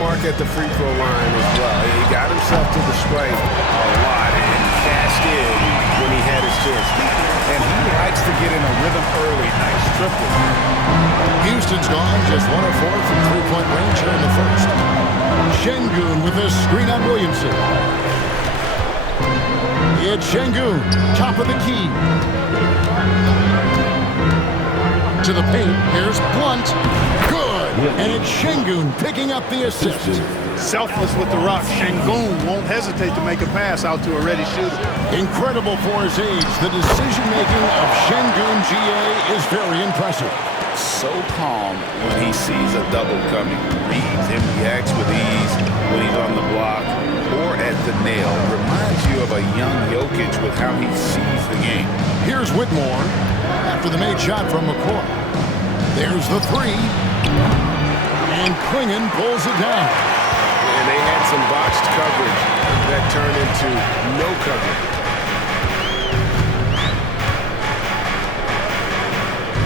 mark at the free throw line as well. He got himself to the stripe a lot and cashed in when he had his chance. And he likes to get in a rhythm early. Nice triple. Houston's gone just 1 of 4 from three-point range here in the first. Şengün with a screen on Williamson. It's Şengün, top of the key. To the paint, here's Blunt. Good! And it's Şengün picking up the assist. Selfless with the rock. Şengün won't hesitate to make a pass out to a ready shooter. Incredible for his age. The decision-making of Şengün GA is very impressive. So calm when he sees a double coming. Reads and reacts with ease when he's on the block or at the nail. Reminds you of a young Jokic with how he sees the game. Here's Whitmore after the made shot from McCoy. There's the three. And Klingon pulls it down. And they had some botched coverage that turned into no coverage.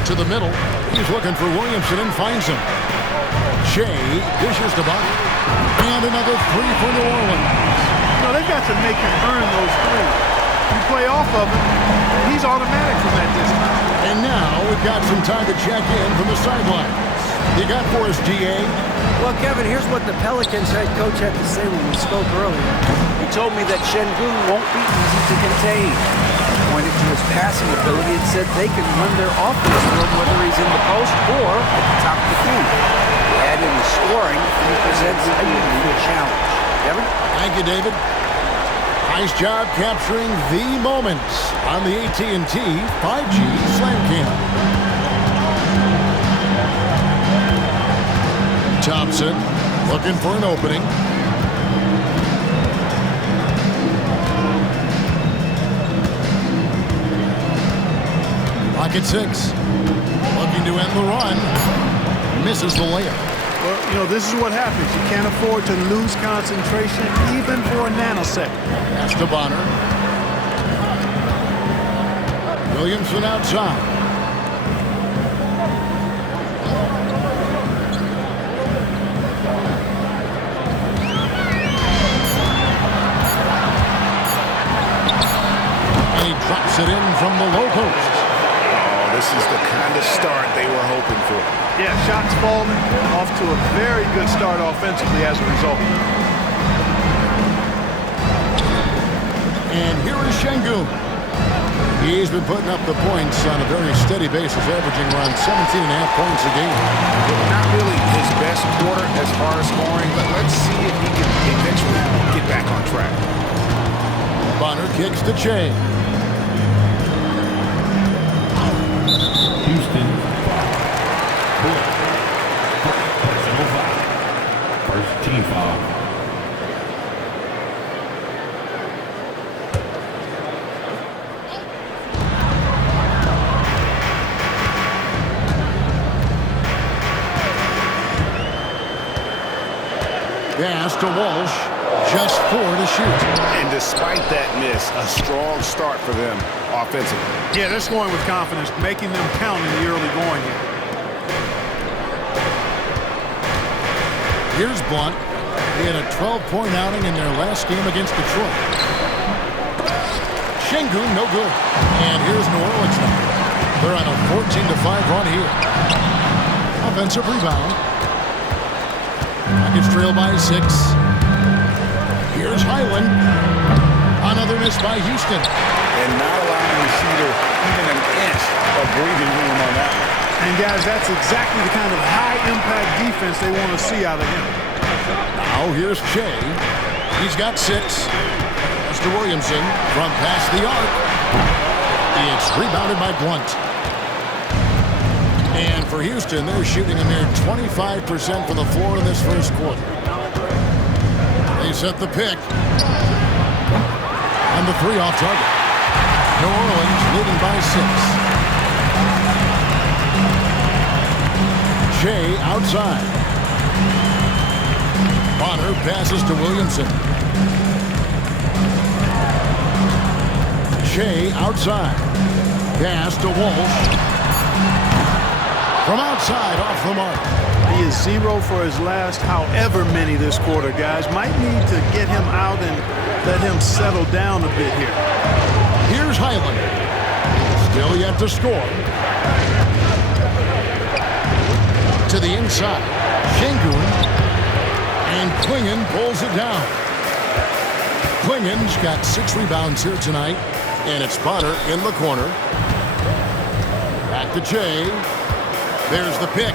To the middle. He's looking for Williamson and finds him. Shea dishes to Bond. And another three for New Orleans. No, they've got to make him earn those threes. You play off of him, he's automatic from that distance. And now we've got some time to check in from the sidelines. You got for us, GA? Well, Kevin, here's what the Pelicans head coach had to say when we spoke earlier. He told me that Şengün won't be easy to contain. He pointed to his passing ability and said they can run their offense through him whether he's in the post or at the top of the key. Add in the scoring, and he presents a unique challenge. Kevin? Thank you, David. Nice job capturing the moments on the AT&T 5G Slam Cam. Thompson looking for an opening. Rocket 6 looking to end the run. Misses the layup. Well, you know, this is what happens. You can't afford to lose concentration even for a nanosecond. Pass to Bonner. Williamson outside. And he drops it in from the low post. This is the kind of start they were hoping for. Yeah, shots falling, off to a very good start offensively as a result. And here is Şengün. He's been putting up the points on a very steady basis, averaging around 17.5 points a game. Not really his best quarter as far as scoring, but let's see if he can eventually get back on track. Bonner kicks to Che. Houston. Personal foul. First team foul. Pass to Walsh. Just 4 to shoot. And despite that miss, a strong start for them offensively. Yeah, they're scoring with confidence, making them count in the early going here. Here's Blunt. He had a 12-point outing in their last game against Detroit. Şengün, no good. And here's New Orleans now. They're on a 14-5 run here. Offensive rebound. Rockets trail by 6. Here's Highland. Another miss by Houston. And not allowing the shooter even an inch of breathing room on that one. And guys, that's exactly the kind of high-impact defense they want to see out of him. Now here's Che. He's got 6. Mr. Williamson from past the arc. It's rebounded by Blunt. And for Houston, they're shooting a mere 25% from the floor in this first quarter. They set the pick. And the 3 off target. New Orleans leading by 6. Shea outside. Bonner passes to Williamson. Shea outside. Pass to Walsh. From outside, off the mark. He is 0 for his last however many this quarter, guys. Might need to get him out and let him settle down a bit here. Here's Highland. Still yet to score. To the inside. Şengün. And Klingon pulls it down. Klingon's got 6 rebounds here tonight. And it's Bonner in the corner. Back to Jay. There's the pick.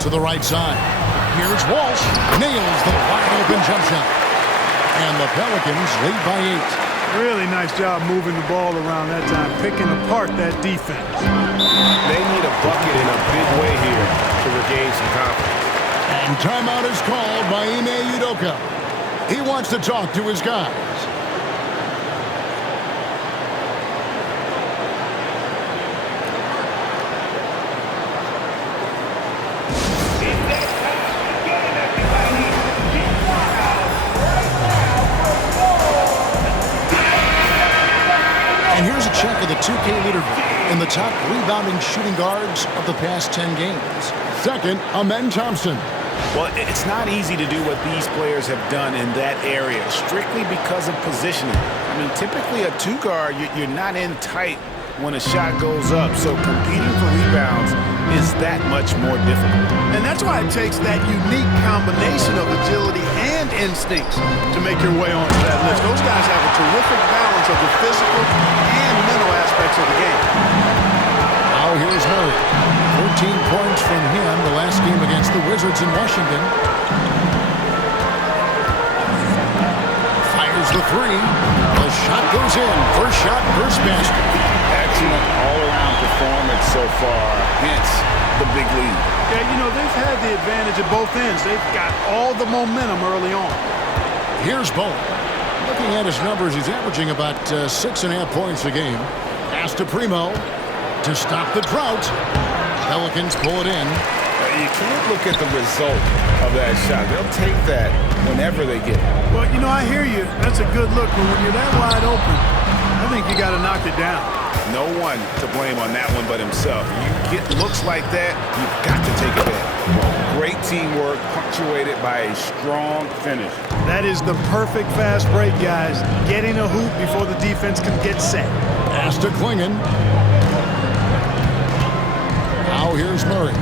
To the right side. Here's Walsh. Nails the wide open jump shot. And the Pelicans lead by 8. Really nice job moving the ball around that time, picking apart that defense. They need a bucket in a big way here to regain some confidence. And timeout is called by Ime Udoka. He wants to talk to his guys. And here's a check of the 2K leaderboard in the top rebounding shooting guards of the past 10 games. Second, Amen Thompson. Well, it's not easy to do what these players have done in that area, strictly because of positioning. I mean, typically a 2-guard, you're not in tight when a shot goes up, so competing for rebounds is that much more difficult. And that's why it takes that unique combination of agility and instincts to make your way onto that list. Those guys have a terrific balance of the physical and mental aspects of the game. Now here's Murray. 14 points from him the last game against the Wizards in Washington. Fires the 3. The shot goes in. First shot, first basket. Excellent all-around performance so far, hence the big lead. Yeah, you know, they've had the advantage at both ends. They've got all the momentum early on. Here's Bowen. Looking at his numbers, he's averaging about 6.5 points a game. Pass to Primo to stop the drought. Pelicans pull it in. You can't look at the result of that shot. They'll take that whenever they get it. Well, you know, I hear you. That's a good look, but when you're that wide open, I think you got to knock it down. No one to blame on that one but himself. You get looks like that, you've got to take it back. Great teamwork, punctuated by a strong finish. That is the perfect fast break, guys. Getting a hoop before the defense can get set. Pass to Klingon. Now here's Murray.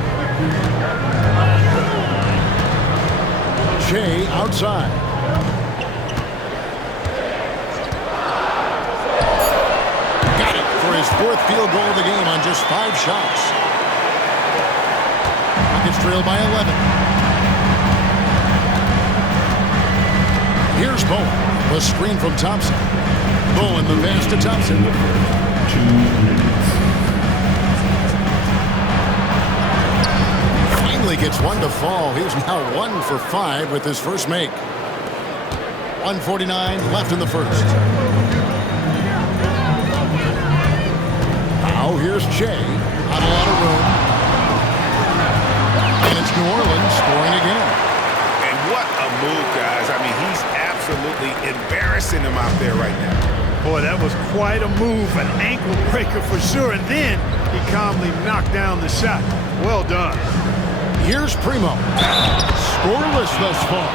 Shea outside. Got it for his 4th field goal of the game on just 5 shots. Rockets trail by 11. Here's Bowen. The screen from Thompson. Bowen the pass to Thompson. 2 minutes. Finally gets one to fall. He's now 1 for 5 with his first make. 1:49 left in the first. Now here's Shea. Not a lot of room. And it's New Orleans scoring again. And what a move, guys. I mean, he's absolutely embarrassing them out there right now. Boy, that was quite a move, an ankle breaker for sure. And then he calmly knocked down the shot. Well done. Here's Primo. Scoreless thus far.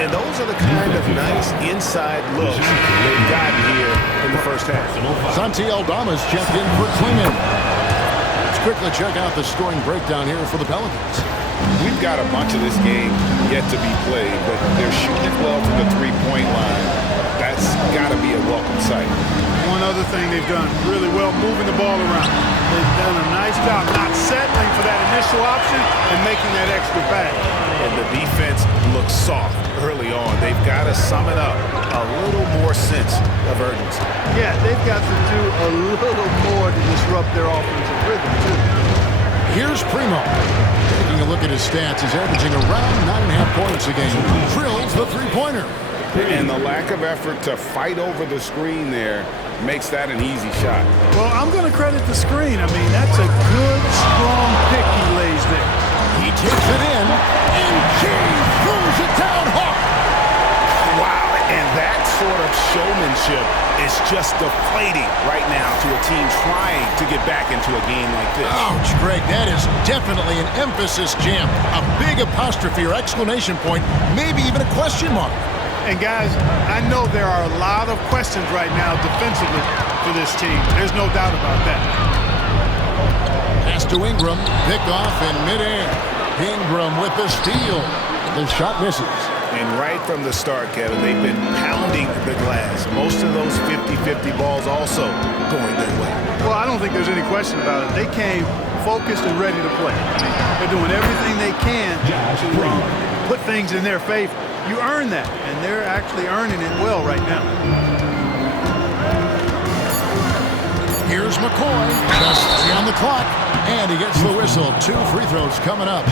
And those are the kind of nice inside looks they've gotten here in the first half. Santi Aldama's checked in for Klingon. Let's quickly check out the scoring breakdown here for the Pelicans. We've got a bunch of this game yet to be played, but they're shooting it well from the 3-point line. That's got to be a welcome sight. One other thing they've done really well, moving the ball around. They've done a nice job not settling for that initial option and making that extra pass. And the defense looks soft early on. They've got to sum it up a little more sense of urgency. Yeah, they've got to do a little more to disrupt their offensive rhythm, too. Here's Primo. Taking a look at his stats, he's averaging around 9.5 points a game. Drills the 3-pointer. And the lack of effort to fight over the screen there makes that an easy shot. Well, I'm going to credit the screen. I mean, that's a good, strong pick he lays there. He takes it in, and Jay throws it down hard. Wow, And that sort of showmanship is just deflating right now to a team trying to get back into a game like this. Ouch, Greg, that is definitely an emphasis jam. A big apostrophe or exclamation point, maybe even a question mark. And guys, I know there are a lot of questions right now defensively for this team. There's no doubt about that. Pass to Ingram, picked off in midair. Ingram with the steal. The shot misses. And right from the start, Kevin, they've been pounding the glass. Most of those 50-50 balls also going their way. Well, I don't think there's any question about it. They came focused and ready to play. They're doing everything they can to put things in their favor. You earn that, and they're actually earning it well right now. Here's McCoy, just 3 on the clock, and he gets the whistle. 2 free throws coming up.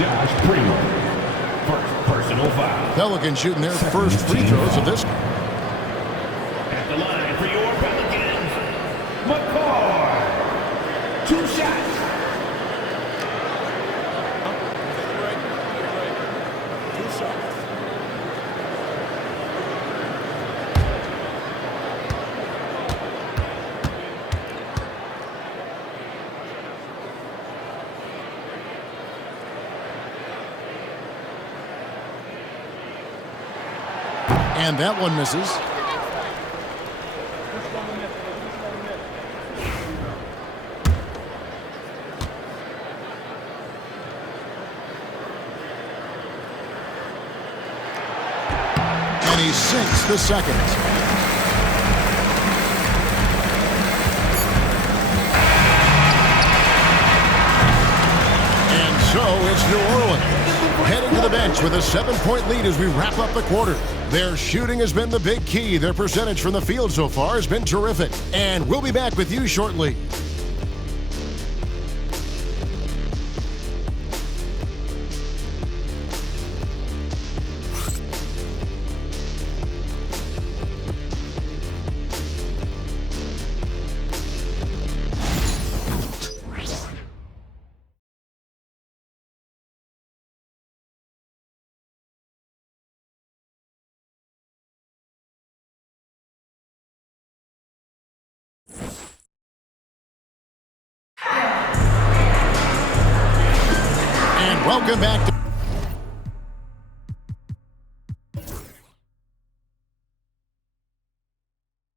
First personal foul. Pelicans shooting their first free throws of this game. At the line for your Pelicans, McCoy. 2 shots. And that one misses. And he sinks the second. And so it's New Orleans heading to the bench with a 7-point lead as we wrap up the quarter. Their shooting has been the big key. Their percentage from the field so far has been terrific. And we'll be back with you shortly. Welcome back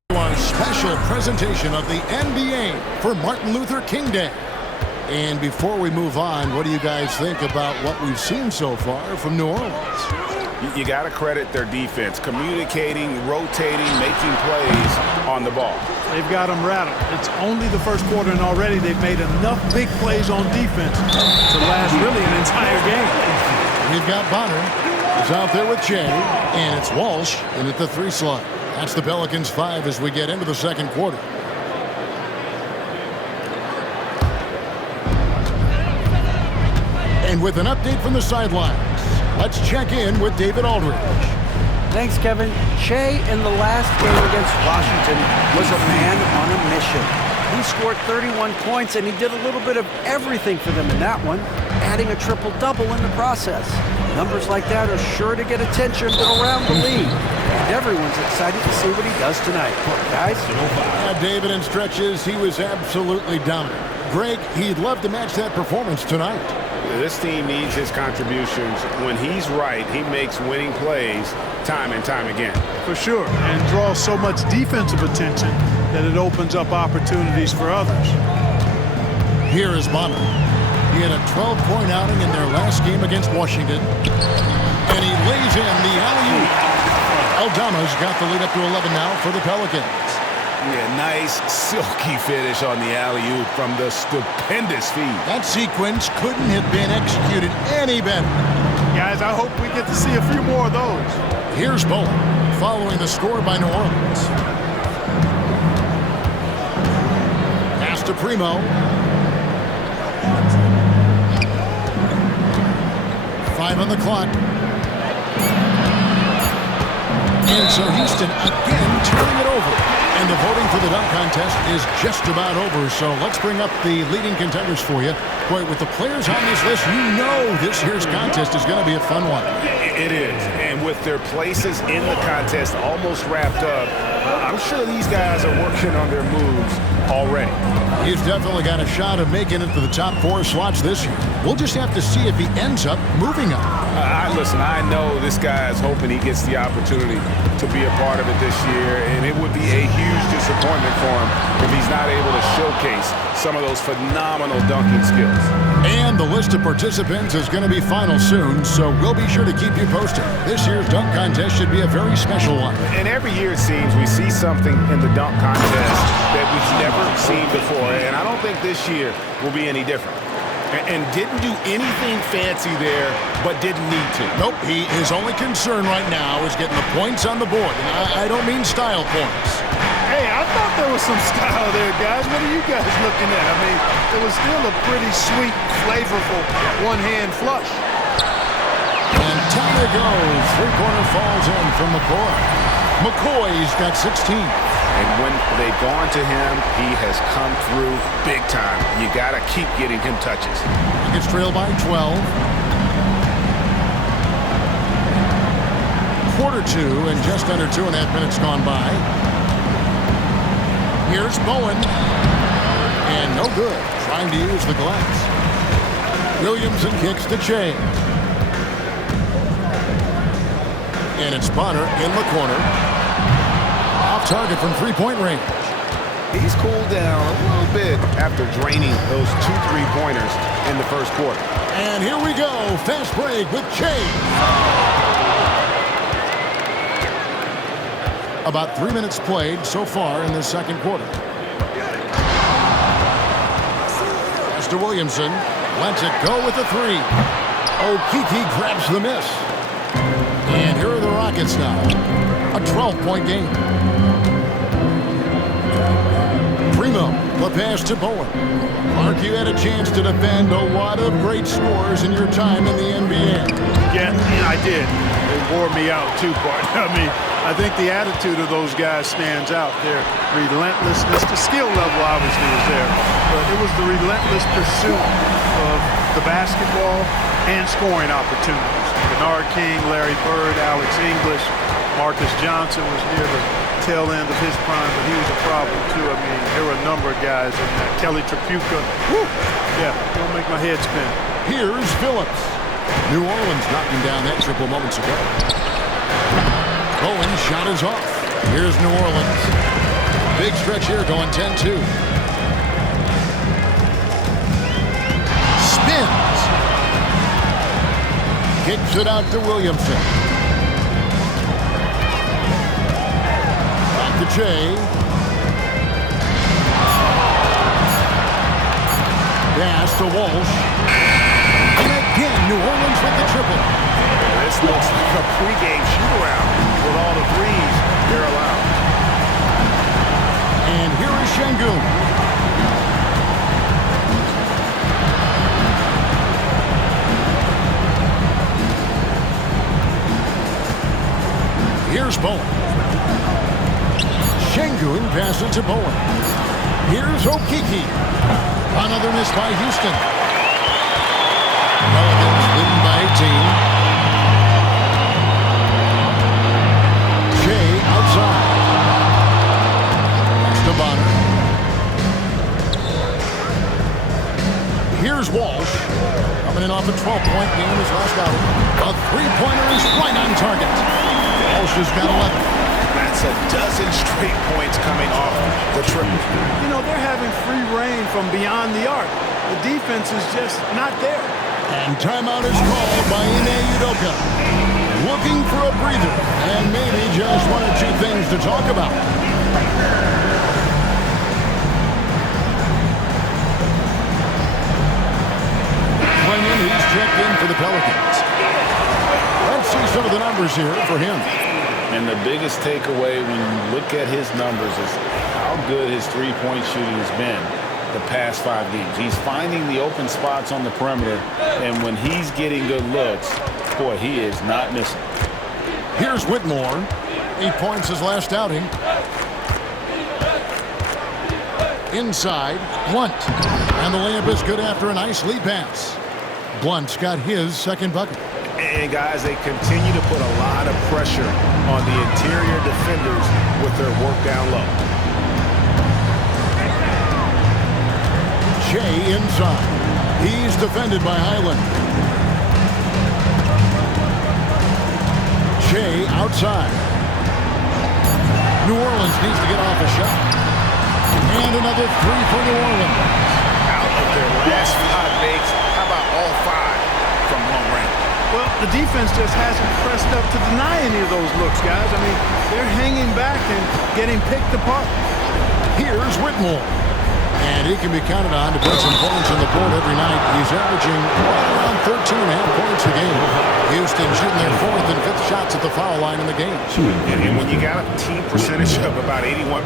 to our special presentation of the NBA for Martin Luther King Day. And before we move on, what do you guys think about what we've seen so far from New Orleans? You got to credit their defense, communicating, rotating, making plays on the ball. They've got them rattled. It's only the first quarter, and already they've made enough big plays on defense to last really an entire game. We've got Bonner, who's out there with Jay, and it's Walsh in at the 3 slot. That's the Pelicans 5 as we get into the second quarter. And with an update from the sidelines, let's check in with David Aldridge. Thanks, Kevin. Shea in the last game against Washington was a man on a mission. He scored 31 points, and he did a little bit of everything for them in that one, adding a triple-double in the process. Numbers like that are sure to get attention around the league, and everyone's excited to see what he does tonight. Guys? Yeah, David, in stretches, he was absolutely dominant. Greg, he'd love to match that performance tonight. This team needs his contributions. When he's right, he makes winning plays time and time again. For sure, and draws so much defensive attention that it opens up opportunities for others. Here is Bonner. He had a 12-point outing in their last game against Washington. And he lays in the alley-oop. Aldama's got the lead up to 11 now for the Pelicans. Yeah, nice, silky finish on the alley-oop from the stupendous feed. That sequence couldn't have been executed any better. Guys, I hope we get to see a few more of those. Here's Bowling, following the score by New Orleans. Pass to Primo. 5 on the clock. And so Houston again turning it over. And the voting for the dunk contest is just about over, so let's bring up the leading contenders for you. Boy, with the players on this list, you know this year's contest is going to be a fun one. It is, and with their places in the contest almost wrapped up, I'm sure these guys are working on their moves already. He's definitely got a shot of making it to the top 4 slots this year. We'll just have to see if he ends up moving up. Listen, I know this guy is hoping he gets the opportunity to be a part of it this year, and it would be a huge disappointment for him if he's not able to showcase some of those phenomenal dunking skills. And the list of participants is going to be final soon, so we'll be sure to keep you posted. This year's dunk contest should be a very special one. And every year it seems we see something in the dunk contest that we've never seen before, and I don't think this year will be any different. And didn't do anything fancy there, but didn't need to. Nope, his only concern right now is getting the points on the board. And I don't mean style points. Hey, I thought there was some style there, guys. What are you guys looking at? I mean, it was still a pretty sweet, flavorful one-hand flush. And time it goes. Three-corner falls in from McCoy. McCoy's got 16. And when they've gone to him, he has come through big time. You got to keep getting him touches. He gets trailed by 12. Quarter 2 and just under 2.5 minutes gone by. Here's Bowen. And no good. Trying to use the glass. Williamson kicks to Che. And it's Bonner in the corner. Off target from three-point range. He's cooled down a little bit after draining those 2 3-pointers in the first quarter. And here we go. Fast break with Che. About 3 minutes played so far in the second quarter. Pass to Williamson. Lets it go with the 3. Okeke grabs the miss. And here are the Rockets now. A 12-point game. Primo, the pass to Bowen. Mark, you had a chance to defend a lot of great scores in your time in the NBA. Yeah, I did. It wore me out too, partner. I mean, I think the attitude of those guys stands out. Their relentlessness, the skill level obviously was there, but it was the relentless pursuit of the basketball and scoring opportunities. Bernard King, Larry Bird, Alex English, Marcus Johnson was near the tail end of his prime, but he was a problem too. I mean, there were a number of guys in that. Kelly Tripucka. Woo! Yeah, don't make my head spin. Here's Phillips. New Orleans knocking down that triple moments ago. Bowen's shot is off. Here's New Orleans. Big stretch here going 10-2. Spins. Kicks it out to Williamson. Back to Che. Pass to Walsh. And again, New Orleans with the triple. This looks like a pregame shoot-around with all the threes they're allowed. And here is Şengün. Here's Bowen. Şengün passes to Bowen. Here's Okeke. Another miss by Houston. Pelicans leading by 18. Che outside. Pass to Bonner. Here's Walsh. Coming in off a 12-point game his last outing. A three-pointer is right on target. Walsh has got 11. That's a dozen straight points coming off the triple. You know, they're having free reign from beyond the arc. The defense is just not there. And timeout is called by Ime Udoka. Looking for a breather and maybe just 1 or 2 things to talk about. Clingan, he's checked in for the Pelicans. Let's see some of the numbers here for him. And the biggest takeaway when you look at his numbers is how good his three-point shooting has been the past 5 games. He's finding the open spots on the perimeter, and when he's getting good looks, boy, he is not missing. Here's Whitmore. 8 points his last outing. inside, Blunt. And the layup is good after a nice lead pass. Blunt's got his second bucket. And guys, they continue to put a lot of pressure on the interior defenders with their work down low. Shea inside. He's defended by Highland. Shea outside. New Orleans needs to get off a shot. And another three for New Orleans. Out of their last 5 makes, how about all 5 from long range? Well, the defense just hasn't pressed up to deny any of those looks, guys. I mean, they're hanging back and getting picked apart. Here's Whitmore. And he can be counted on to put some points on the board every night. He's averaging right around 13.5 points a game. Houston shooting their 4th and 5th shots at the foul line in the game. And when you got a team percentage of about 81%,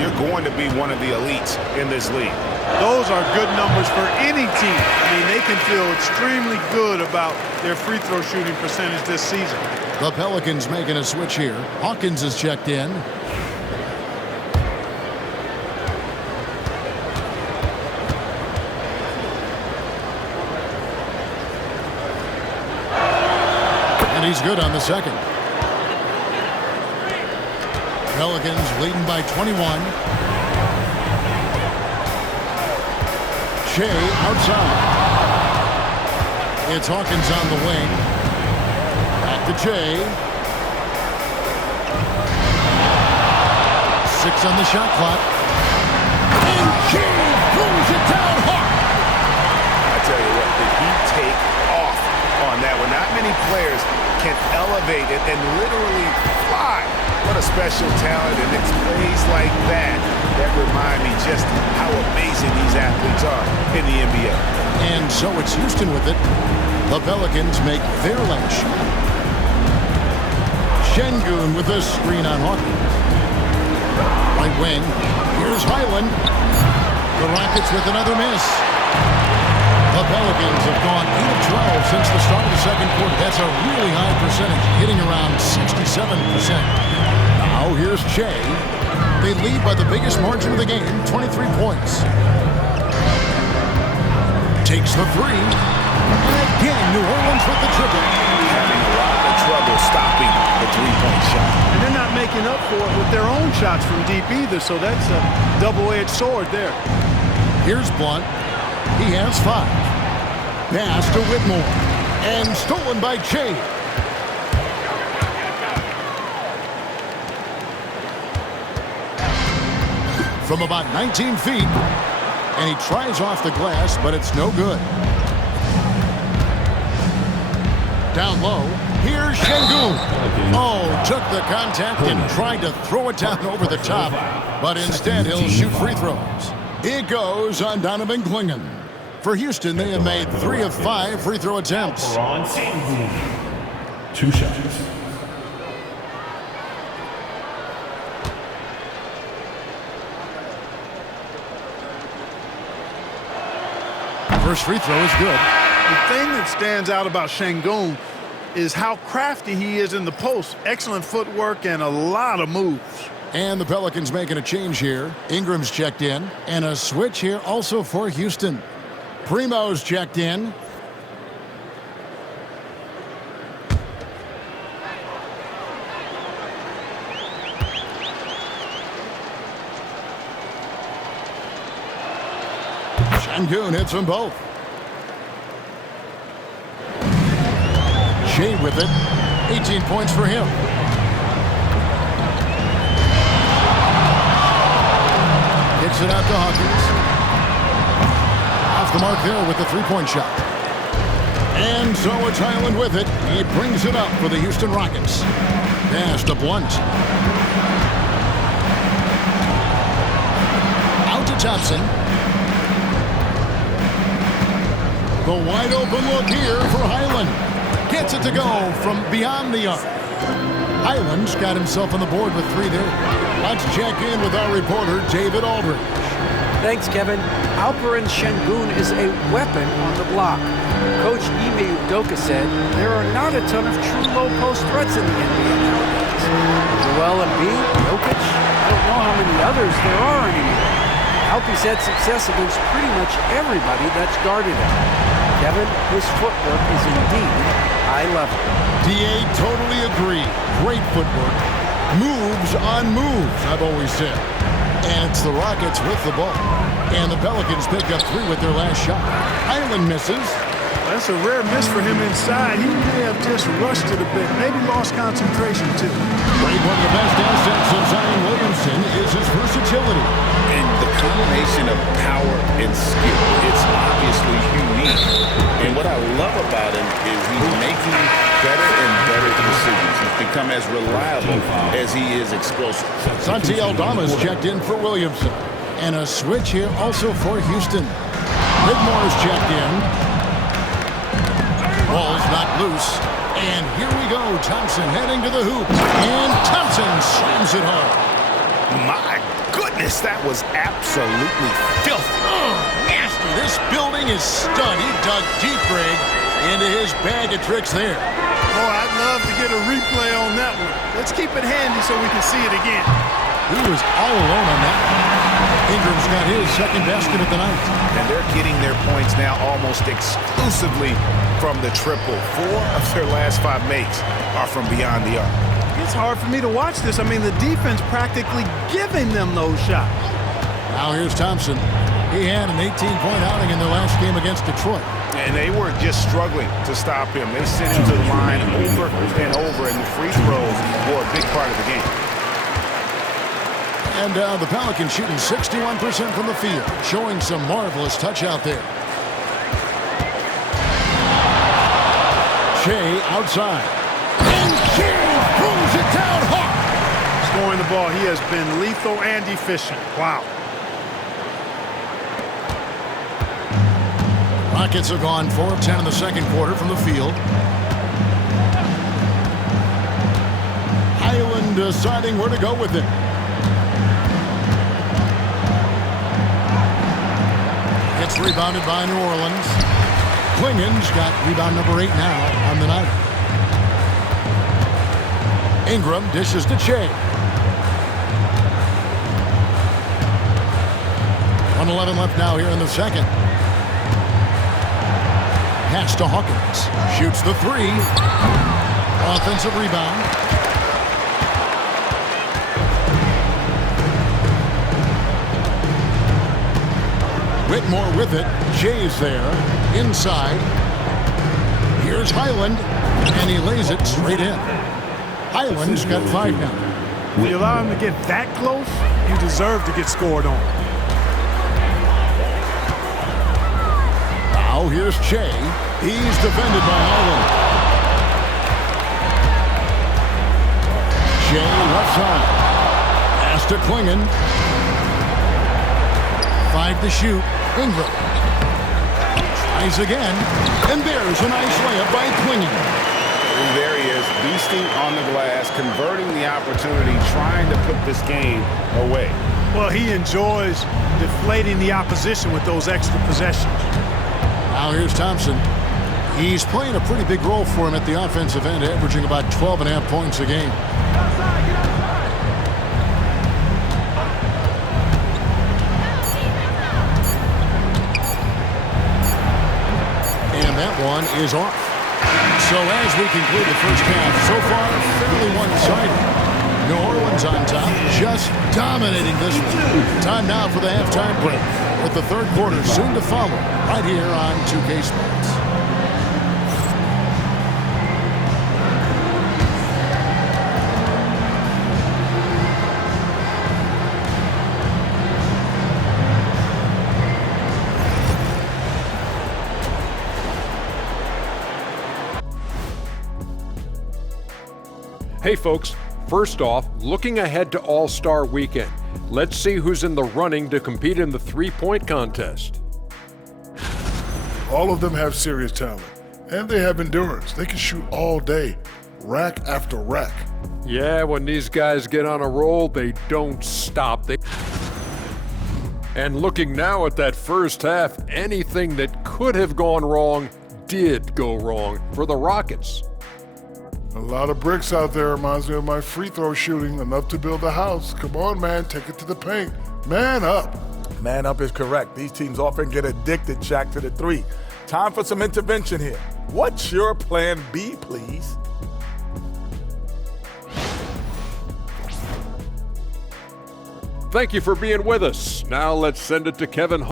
you're going to be one of the elites in this league. Those are good numbers for any team. I mean, they can feel extremely good about their free throw shooting percentage this season. The Pelicans making a switch here. Hawkins is checked in. And he's good on the second. Pelicans leading by 21. Shea outside. It's Hawkins on the wing. Back to Shea. 6 on the shot clock. And Shea throws it down hard. I tell you what, did he take off on that one? Not many players can elevate it and literally fly. What a special talent, and it's plays like that that remind me just how amazing these athletes are in the NBA. And so it's Houston with it. The Pelicans make their last shot. Şengün with a screen on Hawkins. Right wing. Here's Highland. The Rockets with another miss. The Pelicans have gone 8 of 12 since the start of the second quarter. That's a really high percentage, hitting around 67%. Now here's Shea. They lead by the biggest margin of the game, 23 points. Takes the three. And again, New Orleans with the triple. Having a lot of trouble stopping the three-point shot. And they're not making up for it with their own shots from deep either, so that's a double-edged sword there. Here's Blunt. He has 5. Pass to Whitmore. And stolen by Shea. From about 19 feet. And he tries off the glass, but it's no good. Down low. Here's Şengün. Oh, took the contact and tried to throw it down over the top. But instead, he'll shoot free throws. It goes on Donovan Clingan. For Houston, they have made 3 of 5 free throw attempts. 2 shots. First free throw is good. The thing that stands out about Şengün is how crafty he is in the post. Excellent footwork and a lot of moves. And the Pelicans making a change here. Ingram's checked in. And a switch here also for Houston. Primo's checked in. Şengün hits them both. Shea with it. 18 points for him. Kicks it out to Hawkins. Off the mark there with the three-point shot. And so it's Highland with it. He brings it up for the Houston Rockets. Pass to Blunt. Out to Thompson. The wide open look here for Highland. Gets it to go from beyond the arc. Highland's got himself on the board with 3 there. Let's check in with our reporter, David Aldridge. Thanks, Kevin. Alperen Şengün is a weapon on the block. Coach Ime Udoka said there are not a ton of true low-post threats in the NBA nowadays. Joel Embiid, Jokic, I don't know how many others there are anymore. I hope he's had success against pretty much everybody that's guarded him. Kevin, his footwork is indeed high level. DA totally agree. Great footwork. Moves on moves, I've always said. And it's the Rockets with the ball. And the Pelicans pick up 3 with their last shot. Highland misses. That's a rare miss for him inside. He may have just rushed it a bit, maybe lost concentration too. Great, one of the best assets of Zion Williamson is his versatility. And the combination of power and skill, it's obviously unique. And what I love about him is he's making better and better decisions. He's become as reliable as he is explosive. Santi Aldama's checked in for Williamson. And a switch here also for Houston. Whitmore's checked in. Ball's not loose. And here we go. Thompson heading to the hoop. And Thompson slams it home. My goodness, that was absolutely filthy. Oh, nasty. This building is stunned. He dug deep, Greg, into his bag of tricks there. Oh, I'd love to get a replay on that one. Let's keep it handy so we can see it again. He was all alone on that one. Ingram's got his second basket of the night. And they're getting their points now almost exclusively from the triple. 4 of their last 5 makes are from beyond the arc. It's hard for me to watch this. I mean, the defense practically giving them those shots. Now here's Thompson. He had an 18-point outing in their last game against Detroit. And they were just struggling to stop him. They sent him to the line over and over, and the free throws were a big part of the game. And the Pelicans shooting 61% from the field, showing some marvelous touch out there. Shea outside. And Shea throws it down hard. Scoring the ball, he has been lethal and efficient. Wow. Rockets have gone 4 of 10 in the second quarter from the field. Highland deciding where to go with it. Gets rebounded by New Orleans. Klingen's got rebound number 8 now on the night. Ingram dishes to Shea. 1:11 left now here in the second. Pass to Hawkins. Shoots the 3. Offensive rebound. Whitmore with it. Shay's there. Inside. Here's Highland. And he lays it straight in. Highland's got 5 now. When you allow him to get that close, you deserve to get scored on. Now here's Shea. He's defended by Highland. Shea left side. Pass to Klingen. 5 to shoot. Ingram. Tries again. And there's a nice layup by Klingen. And there he is, beasting on the glass, converting the opportunity, trying to put this game away. Well, he enjoys deflating the opposition with those extra possessions. Now here's Thompson. He's playing a pretty big role for him at the offensive end, averaging about 12.5 points a game. And that one is off. So as we conclude the first half, so far fairly one-sided. New Orleans on top, just dominating this one. Time now for the halftime break, with the third quarter soon to follow, right here on 2K Sports. Hey folks, first off, looking ahead to All-Star Weekend, let's see who's in the running to compete in the three-point contest. All of them have serious talent, and they have endurance. They can shoot all day, rack after rack. Yeah, when these guys get on a roll, they don't stop. And looking now at that first half, anything that could have gone wrong did go wrong for the Rockets. A lot of bricks out there reminds me of my free throw shooting, enough to build a house. Come on, man, take it to the paint. Man up. Man up is correct. These teams often get addicted, Shaq, to the three. Time for some intervention here. What's your plan B, please? Thank you for being with us. Now let's send it to Kevin